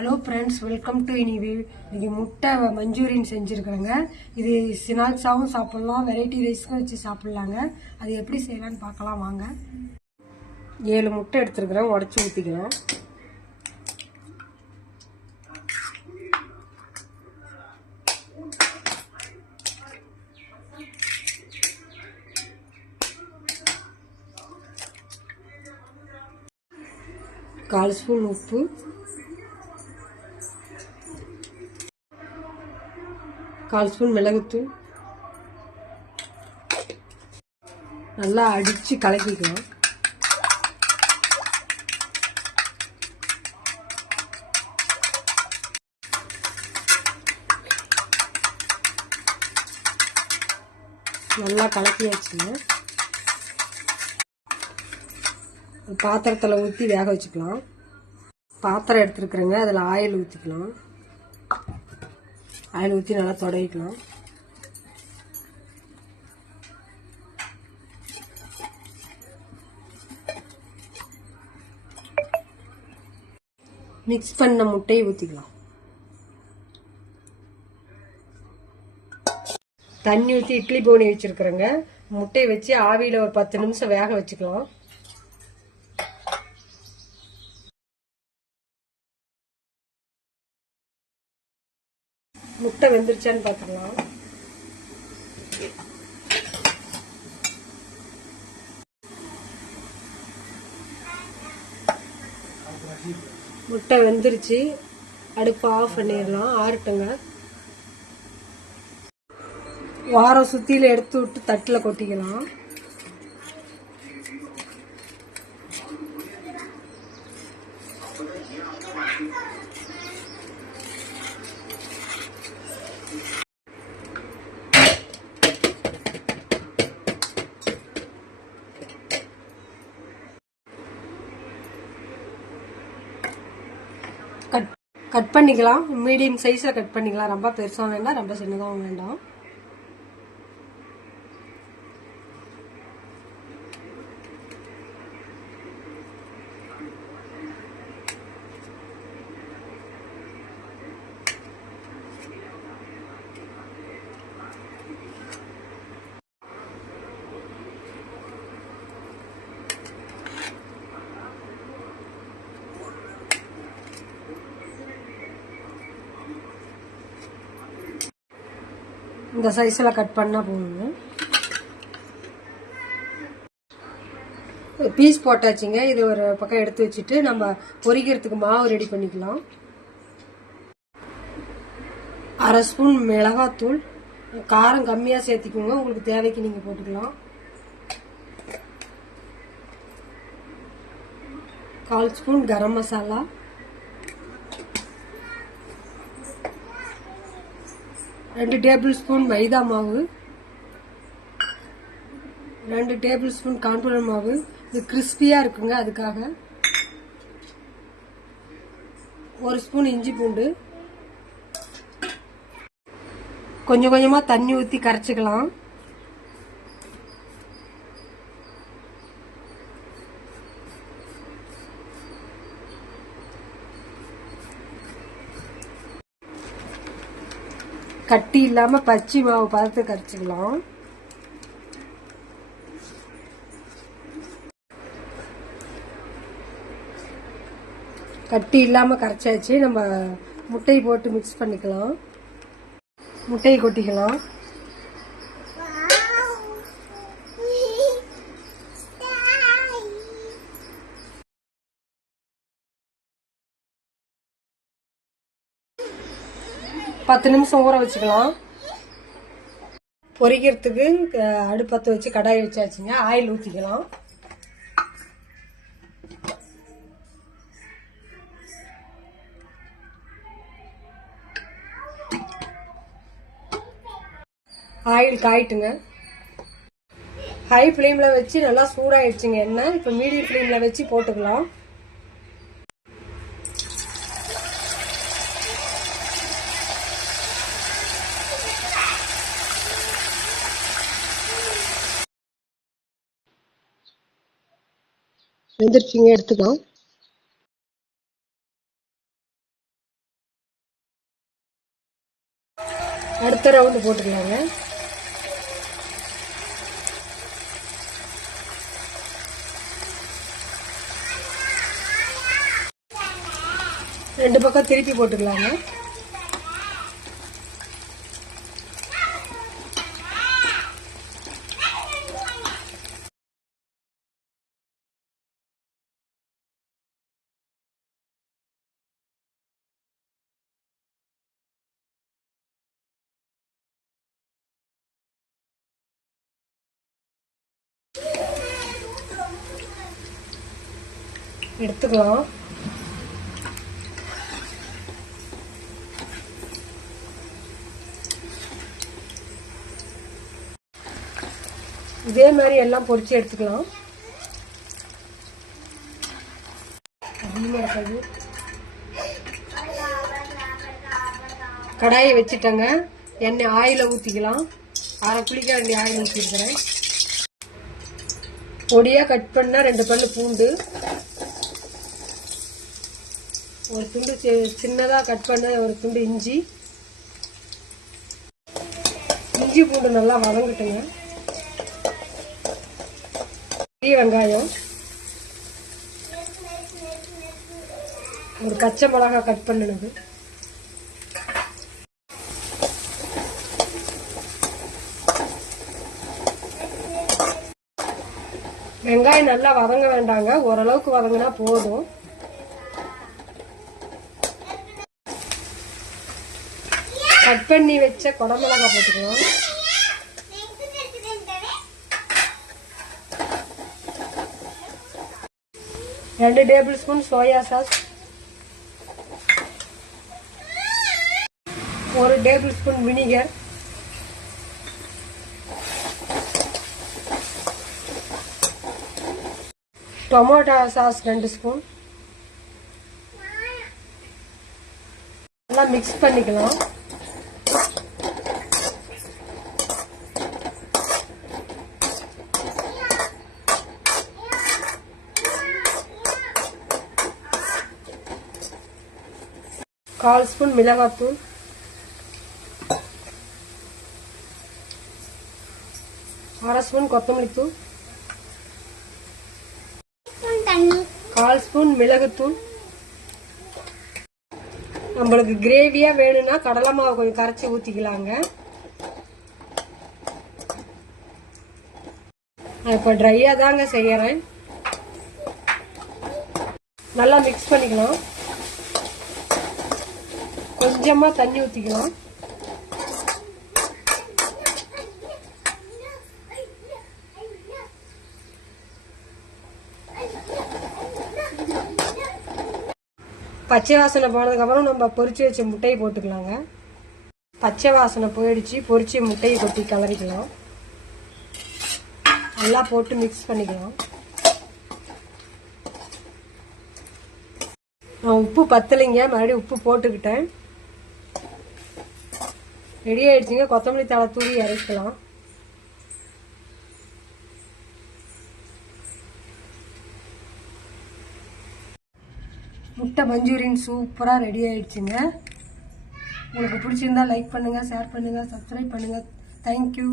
Hello friends, welcome to இன்னைக்கு முட்டை Manchurian செஞ்சுருக்குறேங்க. இது ஸ்நாக்ஸாகவும் சாப்பிட்லாம், வெரைட்டி ரைஸ்க்கும் வச்சு சாப்பிட்லாங்க. அது எப்படி செய்யலான்னு பார்க்கலாம் வாங்க. 7 முட்டை எடுத்துருக்குறேன், உடச்சி ஊற்றிக்கலாம். கால் ஸ்பூன் உப்பு, கால் ஸ்பூன் மிளகுத்தூள், நல்லா அடித்து கலக்கிக்கலாம். நல்லா கலக்கியாச்சுங்க. பாத்திரத்தில் ஊற்றி வேக வச்சுக்கலாம். பாத்திரம் எடுத்துருக்குறேங்க, அதில் ஆயில் ஊற்றிக்கலாம். ஆயில் ஊற்றி நல்லா தொடவிக்கலாம். மிக்ஸ் பண்ண முட்டையை ஊற்றிக்கலாம். தண்ணி ஊற்றி இட்லி போனி வச்சுருக்குறேங்க. முட்டையை வச்சு ஆவியில் ஒரு 10 நிமிஷம் வேக வச்சுக்கலாம். முட்டை வெந்துருச்சான்னு பார்த்துக்கலாம். முட்டை வெந்துருச்சு, அடுப்பு ஆஃப் பண்ணிடலாம், ஆறட்டுங்க. வாரம் சுத்தியில எடுத்து விட்டு தட்டில் கொட்டிக்கலாம். கட் பண்ணிக்கலாம். மீடியம் சைஸில் கட் பண்ணிக்கலாம். ரொம்ப பெருசாக வேண்டாம், ரொம்ப சின்னதாகவும் வேண்டாம். இந்த சைஸில் கட் பண்ணால் போதுங்க. பீஸ் போட்டாச்சுங்க. இது ஒரு பக்கம் எடுத்து வச்சுட்டு நம்ம பொரிக்கிறதுக்கு மாவு ரெடி பண்ணிக்கலாம். 1/2 ஸ்பூன் மிளகாத்தூள், காரம் கம்மியாக சேர்த்துக்கோங்க, உங்களுக்கு தேவைக்கு நீங்கள் போட்டுக்கலாம். 1/4 spoon garam masala, 2 table spoon மைதா மாவு, 2 டேபிள் ஸ்பூன் கார்ன்ஃப்ளவர் மாவு. இது கிறிஸ்பியாக இருக்குங்க, அதுக்காக. 1 ஸ்பூன் இஞ்சி பூண்டு. கொஞ்சம் கொஞ்சமாக தண்ணி ஊற்றி கரைச்சிக்கலாம். கட்டி இல்லாமல் பச்சை மாவு பார்த்து கரைச்சிக்கலாம். கட்டி இல்லாமல் கரைச்சாச்சு. நம்ம முட்டையை போட்டு மிக்ஸ் பண்ணிக்கலாம். முட்டையை கொட்டிக்கலாம். பத்து நிமிஷம் ஊற வச்சுக்கலாம். பொரிக்கிறதுக்கு அடுப்பத்தை வச்சு கடாய் வச்சாச்சுங்க. ஆயில் ஊற்றிக்கலாம். ஆயில் காயிட்டுங்க. ஹை ஃப்ளேமில் வச்சு நல்லா சூடாயிடுச்சுங்க எண்ணெய். இப்போ மீடியம் ஃப்ளேமில் வச்சு போட்டுக்கலாம். வெந்துருச்சுங்க, எடுத்துக்கலாம். அடுத்த ரவுண்டு போட்டுக்கலாங்க. ரெண்டு பக்கம் திருப்பி போட்டுக்கலாங்க. எடுத்துக்கலாம். இதே மாதிரி எல்லாம் பொரிச்சு எடுத்துக்கலாம். கடாயை வச்சுட்டேங்க. எண்ணெய் ஆயில ஊற்றிக்கலாம். அரை புளிக்காண்டி ஆயில் ஊற்றிருக்கிறேன். பொடியாக கட் பண்ண 2 பல்லு பூண்டு, ஒரு துண்டு சின்னதாக கட் பண்ண ஒரு துண்டு இஞ்சி பூண்டு நல்லா வதங்கட்டுங்க. பெரிய வெங்காயம், ஒரு பச்சை மிளகாய் கட் பண்ணினது, வெங்காயம் நல்லா வதங்க வேண்டாங்க, ஓரளவுக்கு வதங்கினா போதும். கட் பண்ணி வச்ச குடமிளகாய் போட்டுக்கலாம். ரெண்டு table spoon soya sauce, 1 table spoon vinegar, tomato sauce 2 spoon. நல்லா மிக்ஸ் பண்ணிக்கலாம். கால் ஸ்பூன் மிளகாத்தூள், அரை ஸ்பூன் கொத்தமல்லி தூள், கால் ஸ்பூன் மிளகுத்தூள். நம்மளுக்கு கிரேவியா வேணும்னா கடலை மாவு கொஞ்சம் கரைச்சி ஊத்திக்கலாங்க. இப்ப ட்ரையா தாங்க செய்யறேன். நல்லா மிக்ஸ் பண்ணிக்கலாம். கொஞ்சமா தண்ணி ஊத்திக்கலாம். பச்சை வாசனை போனதுக்கு அப்புறம் நம்ம பொரிச்சு வச்ச முட்டையை போட்டுக்கலாங்க. பச்சை வாசனை போயிடுச்சு. பொரிச்ச முட்டையை கொட்டி கலரிக்கலாம். நல்லா போட்டு மிக்ஸ் பண்ணிக்கலாம். நான் உப்பு பத்தலைங்க, மறுபடியும் உப்பு போட்டுக்கிட்டேன். ரெடி ஆயிடுச்சுங்க. கொத்தமல்லி தழை தூவி இறக்கலாம். முட்டை மஞ்சூரியன் சூப்பரா ரெடி ஆயிடுச்சுங்க. உங்களுக்கு பிடிச்சிருந்தா லைக் பண்ணுங்க, ஷேர் பண்ணுங்க, சப்ஸ்கிரைப் பண்ணுங்க. தேங்க்யூ.